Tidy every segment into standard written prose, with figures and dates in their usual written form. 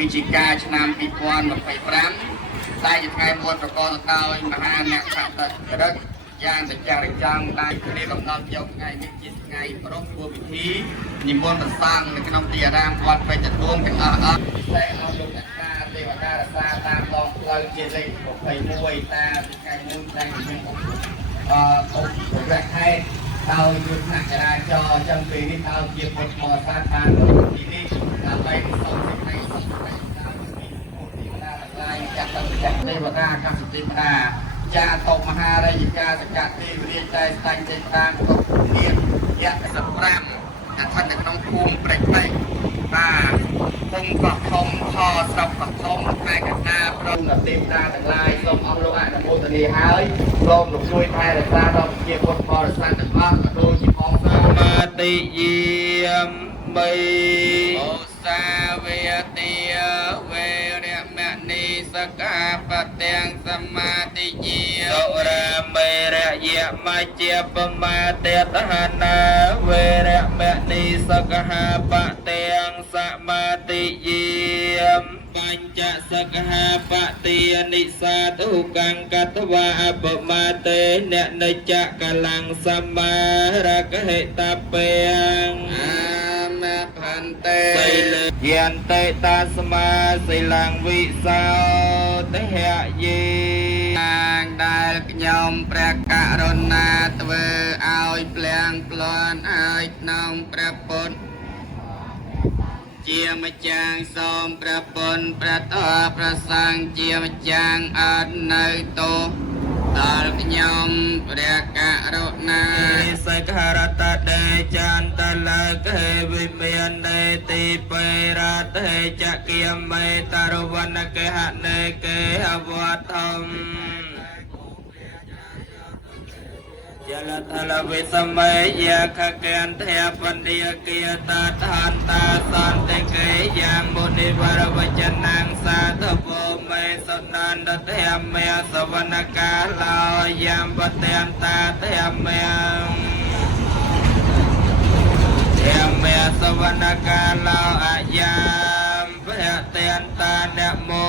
វិជាការឆ្នាំ2025តែជាថ្ងៃមុនប្រកបដោយមហាអ្នកសក្តិរឹកយ៉ាងសច្ចរិចាំដែលគ្នាកំណត់យកថ្ងៃនេះជាថ្ងៃប្រពៃពិធីនិមន្តព្រះសង្ឃនៅក្នុងទីអារាមវត្តពេជ្រទូមទាំងអស់តែអស់លោកអ្នកតាទេវតារសាតាមដងផ្លូវជាលេខ21តាមថ្ងៃមួយតែមានអុករៈខេត្តដោយយុទ្ធនាចរាចរណ៍ចំពេលនេះដោយជាពុទ្ធបរិស័ទបានទៅទីនេះដើម្បីសូមសេចក្តីសុខតាមទីតាឡាយចាត់ទៅចាក់ទេវតាកម្មសិទ្ធិតាចាតមហារាជការសកតិវិរិយតែស្ដាញ់ចេញតាមគ្រប់នាមយៈសម្រាប់ស្ថិតនៅក្នុងភូមិព្រែកពេជ្របាទភូមិកោះធំខស្រុកកោះធំខេត្តកណ្ដាលព្រមទាំងទេវតាទាំងឡាយសូមអស់លោកអនុមោទនាហើយសូមលោកជួយថែរក្សាដល់ជាពុទ្ធបរិស័ទទាំងអស់ក៏ដូចជាផងសមាតិយាមីអូសាវេតិវេរមណីសកាបទាំងសមាតិយាសុរាមេរយៈមជ្ជបមាតេតហនាវេរមណីសកហាបទាំងសមាតិយាបញ្ចសកហាបតិនិសាទុកង្កតវាអបមាតេអ្នកនិច្ចកលាំងសមារកហេតពេងមផន្តេសិលយន្តេតាស្មាសិលងវិសោទហយេអាងដែលខ្ញុំព្រះករុណាធ្វើឲ្យភ្លៀងប្លន់ឲ្យក្នុងព្រះពុទ្ធជាម្ចាស់សូមព្រះពុទ្ធព្រះតរព្រះសង្ឃជាម្ចាស់អត់នៅទោសដល់ខ្ញុំព្រះករុណាសេកហរតដេចន្តលកេវិមាននេតិបេរតេចគិយមេតរវនកេហនេកេអវធម្មយលតលវិសម័យយាខកេនធេបនិយគាតាឋានតាសន្តិកេយ៉ាងមុនិវរវចនាងសាធពោមេសនន្តធេមេសវនកាលោយ៉ាងបតេនតាធេមេធេមេសវនកាលោអយ៉ាងបតេនតានមោ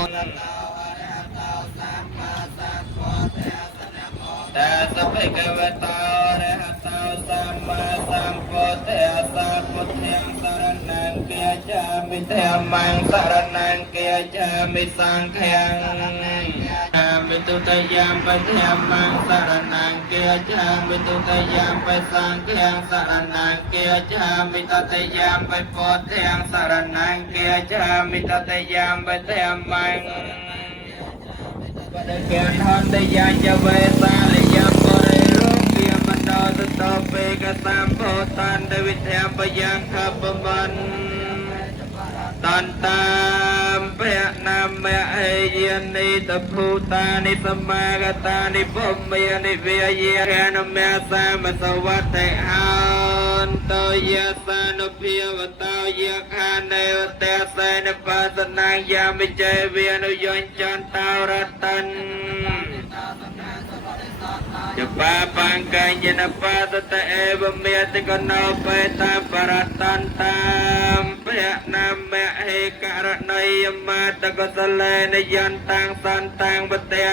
តែសភិកវតោរហតោសម្មាសម្ពុទ្ធេសាពុទ្ធិសរណង្គាចាមិធម្មងសរណង្គាចាមិសង្ឃังមិទុតយាមបធម្មងសរណង្គាចាមិទុតយាមបសង្ឃังសរណង្គាចាមិតតយាមបពុទ្ធังសរណង្គាចាមិតតយាមបធម្មងបដកេហន្តយាចវេសាលយបរិរោគាមណ្ដោទតពេកសម្ពោតានវិទ្យាបយ៉ាងខបមិនតន្តាមពៈនាមៈហេយនិតភូតានិសមាកតានិភមេនិវិយារណមៈសមសវតិហន្តយសានុភាវតោយខានេវតេសេនបសនាយាមិចេវិនុយញ្ចន្តោរតនចបាបង្កញ្ញនបតតេអេវមេតិកណោបេតាបរតន្តាមពៈនាមៈហេករណីយមតកសលេនយន្តាំងសន្តាំងវតេ